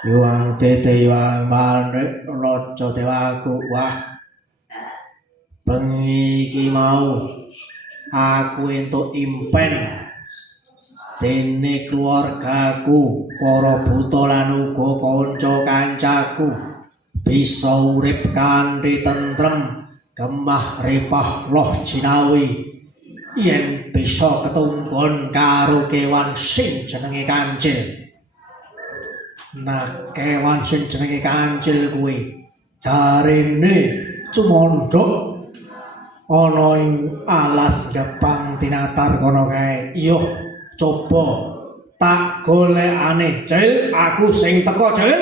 Yuang tete yuang manrik rojo dewaku wah bengi iki mau aku entuk impen dene keluargaku para buta lan uga kanca-kancaku bisa urip kanthi tentrem gemah repah loh jinawi yen bisa ketunggon karo kewan sing jenenge kancil. Nah, kewan sing jenenge kancil kuwi jarene cumondhok ana ing alas Gepang Tinatar kono kae. Yo coba tak golekane, Cil, aku sing teko, Cil.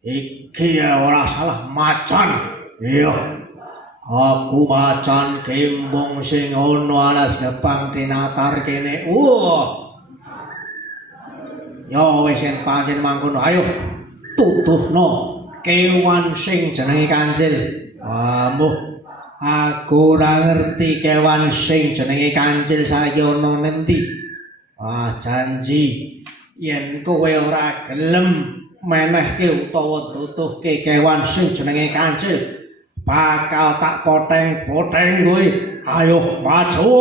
Iki ya ora salah macan. Iya. Aku macan kembung sing ono alas Gepang Tinatar kene. Ya wis yen pancen mangkono ayo tutuhno kewan sing jenenge kancil. Mbuh aku ora ngerti kewan sing jenenge kancil saiki ono ngendi. Janji yen kowe ora gelem menehke utawa tutuhke kewan sing jenenge kancil bakal tak poteng-poteng kowe. Ayo maju.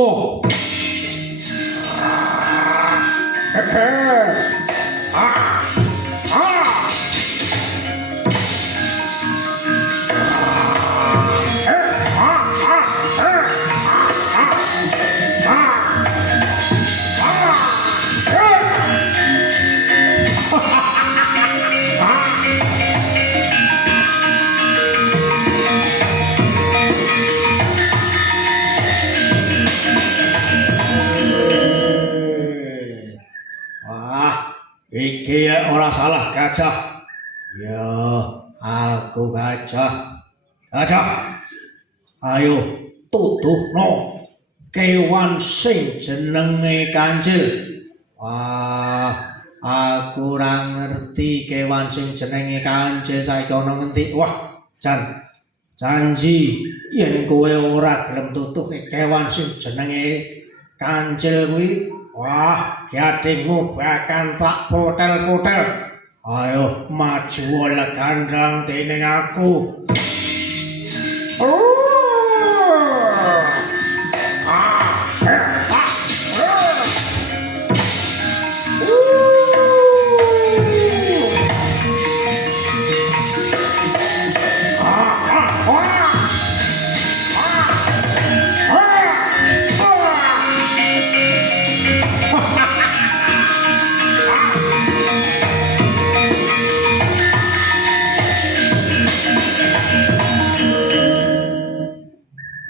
Iki ora salah gajah. Ya, aku gajah. Gajah. Ayo tutuhno kewan sing jenenge kancil. Aku ora ngerti kewan sing jenenge kancil saiki ana ngendi. Wah, janji yen kowe ora gelem tutuhke kewan sing jenenge kancil kuwi, wah, jadimu bakal tak potel-potel. Ayo maju oleh gandang dening aku.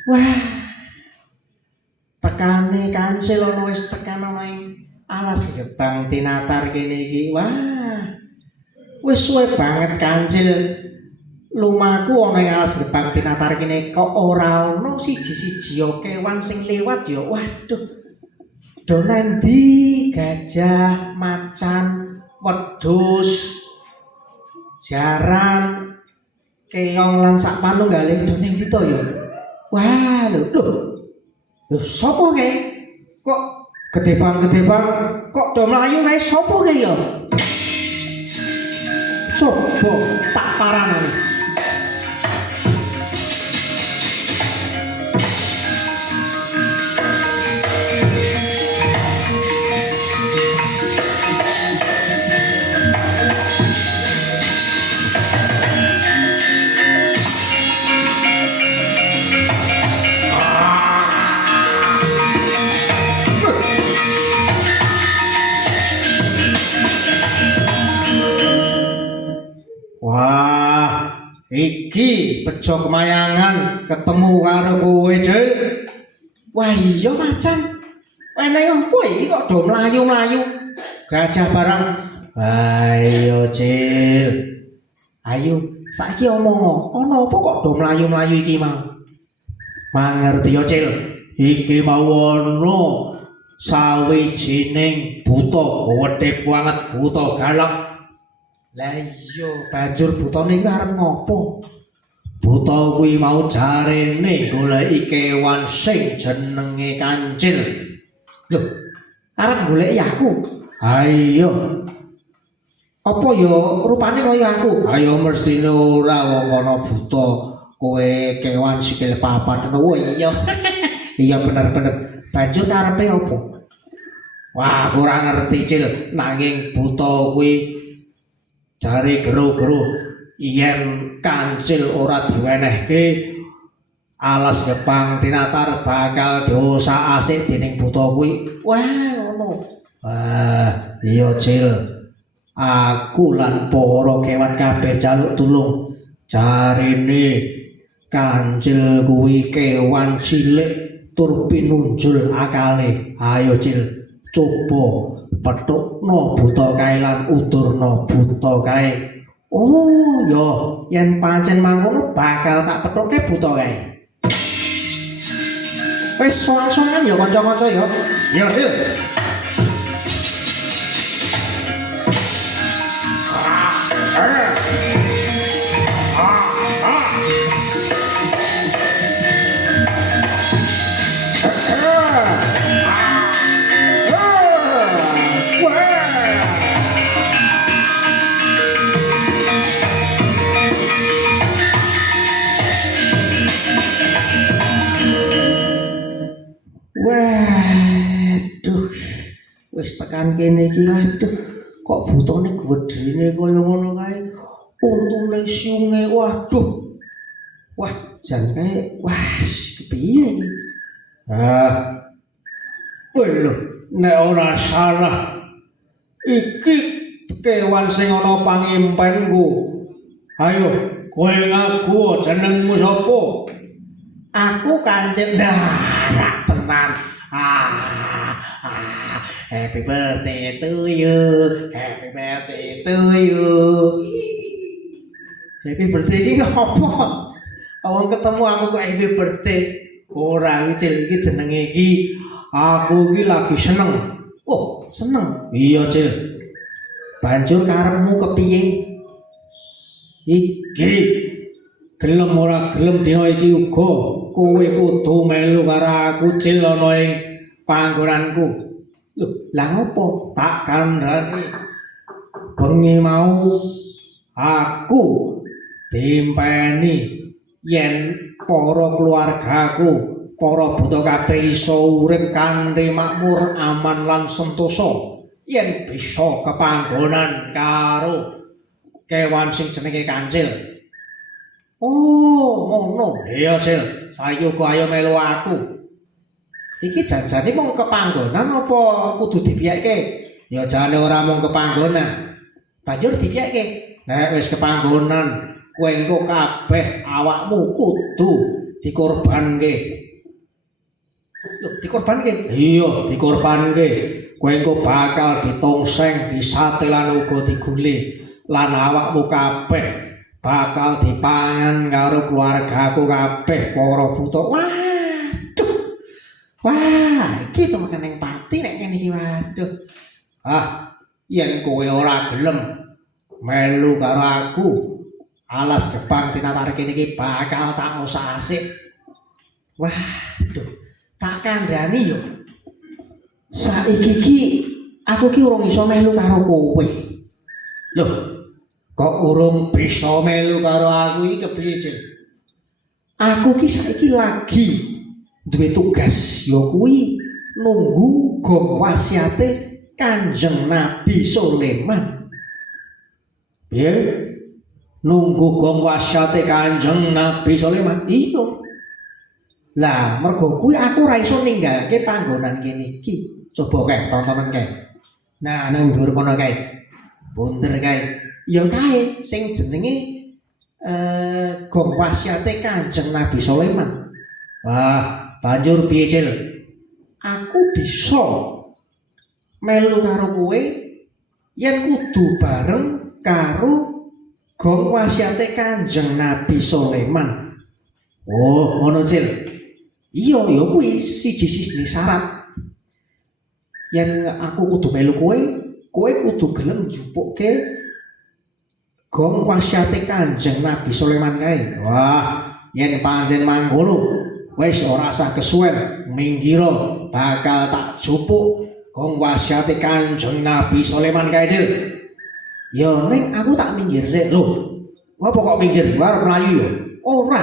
Wah, tekane kancil ana wis tekan ana ing alas Gepang Tinatar kene iki. Wah, wis suwe banget kancil lumaku ana ing alas Gepang Tinatar kene kok ora ana siji-siji kewan sing liwat ya. Waduh, do nendi gajah, macan, wedhus, jaran, keong lan sak manunggalé do ning kita ya. Wah, lho, sapa kae? Kok gede bang, kok do mlayu kae sapa kae ya? Coba tak parani. Wah, iki bejo kemayangan ketemu karo kowe, Cil. Wah, iya macan. Eneng opo iki kok do mlayu-mlayu? Gajah barang. Ayo, Cil. Ayo, saiki omong ana apa kok do mlayu-mlayu iki mau? Mangerti yo, Cil. Iki mau ana sawijining buta gedhe banget, buta galak. Lah iya, banjur butane iki arep ngopo? Buta kuwi mau jarene goleki kewan sing jenenge kancil. Lho, arep goleki aku. Ayo. Apa ya rupane kaya aku? Ayo mestine ora wong ana buta. Kowe kewan sikil papat. Oh iya. Iya bener-bener. Banjur karepe apa? Wah, kurang ngerti, Cil. Nanging buta kuwi jare gero-gero yen kancil ora diwenehke alas Jepang tinatar bakal dosa asik dening buta kuwi. Wah, ngono. Wah, iya, Cil. Aku lan para kewan kabeh jaluk tulung. Jarene kancil kuwi kewan cilik tur pinunjul akale. Ayo, Cil. Coba petukno buta kae lan udurno buta kae. Oh, ya, yen pancen mangkono bakal tak petukke buta kae. Wis sowan-sowan ya kanca-kanca ya. Ya, Sil. Waduh, wis tekan kene iki waduh, kok butone gedene kaya ngono kae. Untune siunge waduh. Wah, jan kae wah, kepiye iki? Lho, nek ora salah iki kewan sing ana pangimpenku. Ayo, kowe ngaku jenengmu sapa? Aku Kancil. Nah, tenan. Happy birthday to you. Happy birthday to you. Happy birthday iki ngopo? Awang ketemu aku kok happy birthday. Ora iki iki jenenge iki. Aku iki lagi seneng. Oh, seneng. Iya, Cil. Banjur karepmu kepiye? Iki gelem ora gelem dina iki uga kowe kudu melu karo aku, Cil, ana ing panggonanku. Lho, lah ngopo? Tak kandhani. Bengi mau aku dimpeni yen para keluargaku, para buta kabeh iso urip kanthi makmur, aman lan sentosa. Yen bisa kepanggonan karo kewan sing jenenge Kancil. Oh, ngono. Iya, Sil. Saiki uga ayo melu aku. Iki janjane mung kepanggonan apa kudu dipiyake? Ya jane ora mung kepanggonan. Banjur dipiyake. Nek wis kepanggonan, kowe engko kabeh awakmu kudu dikorbanke. Lho, dikorbanke? Iya, dikorbanke. Kowe engko bakal ditongseng, disate lan uga digule. Lan awakmu kabeh bakal dipangan karo keluargaku kabeh para buta. Waduh. Wah, iki to makan pati nek kene iki waduh. Yen kowe ora gelem melu karo aku, alas Jepang tinatar kene iki bakal tak usah asik. Waduh, tak kandhani yo. Saiki iki aku ki urung iso melu karo kowe. Loh, kok urung bisa melu karo aku iki kepiye, Cil? Aku ki saiki lagi duwe tugas ya kuwi nunggu gong wasiate Kanjeng Nabi Sulaiman. Piye? Nunggu gong wasiate Kanjeng Nabi Sulaiman. Iya. Lah, mergo kuwi aku ora iso ninggalke panggonan kene iki. Coba kae tontonan kae. Nah, nang dhuwur kono kae. Bunder kae. ya kae sing jenenge gong wasiate Kanjeng Nabi Sulaiman. Wah, banjur piye Cil? Aku bisa melu karo kowe yen kudu bareng karo gong wasiate Kanjeng Nabi Sulaiman. Oh, ngono Cil. Iya, ya kuwi siji-siji syarat. Yen aku kudu melu kowe kudu gelem njupukke gong wasiate Kanjeng Nabi Sulaiman kae. Wah, yen pancen mangkono wis ora usah kesuwen, minggiro bakal tak jupuk gong wasiate Kanjeng Nabi Sulaiman kae Cil. Ya ning aku tak minggir sik lho. Apa kok minggir? Arep mlayu ya? Ora.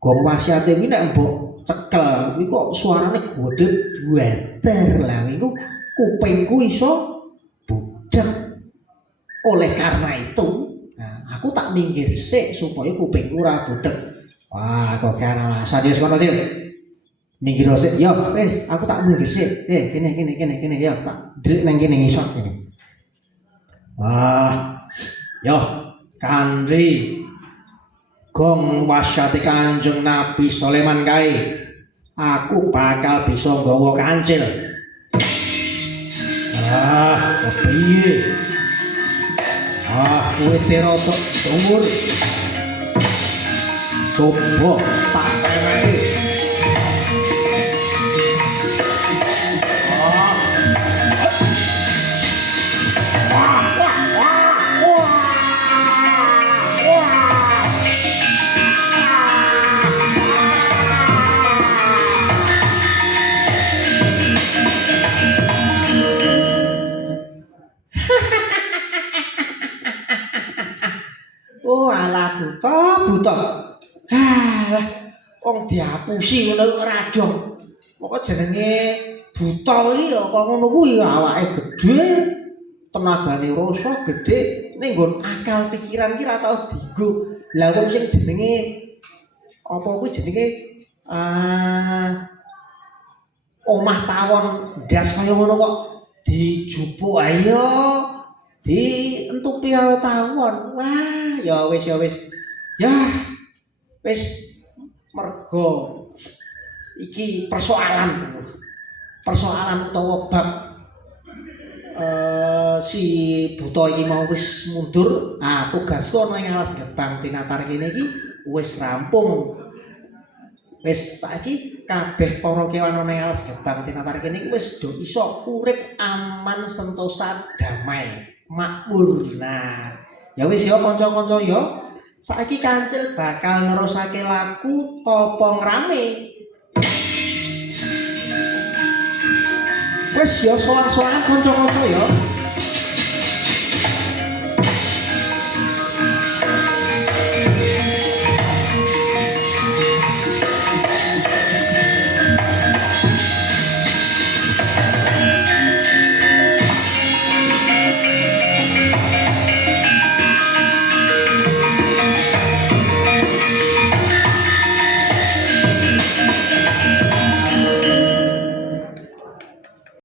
Gong wasiate kuwi nek mbok cekel kuwi kok suarane gede bueter lah iku kupingku iso budek. Oleh karena itu, nah, aku tak minggir sik supaya kupingku ora budek. Wah, kok kira alasan ya sekono Cil. Minggir sik, yo wis aku tak minggir sik. Kene yo tak delik nang kene ngisor kene. Wah, yo Kandri gong wasiate Kanjeng Nabi Sulaiman kae aku bakal bisa nggawa kancil. Kepiye? Kowe terotok umur. Coba tak penake. Oh alah buta. Alah wong diapusi ngono ora dong. Pokoke jenenge buta iki ya kok ngono kuwi awake gedhe, tenagane rasa gedhe ning nggon akal pikiran ki ora tau dienggo. Lah wong sing jenenge apa kuwi jenenge omah tawon ndas kaya ngono kok dijupuk ayo dientupi karo tawon. Wah, ya wis. Ya wis mergo iki persoalan utawa bab si buta iki mau wis mundur. Tugasku ana ing alas gerbang tinatar kene iki wis rampung. Wis saiki kabeh para kewan ana ing alas gerbang tinatar kene iki wis do iso urip aman sentosa damai makmur. Nah, ya wis ya kanca-kanca ya. Saiki Kancil bakal nerusake laku Topong Rame. Wis ya sowan-sowan kanca-kanca ya.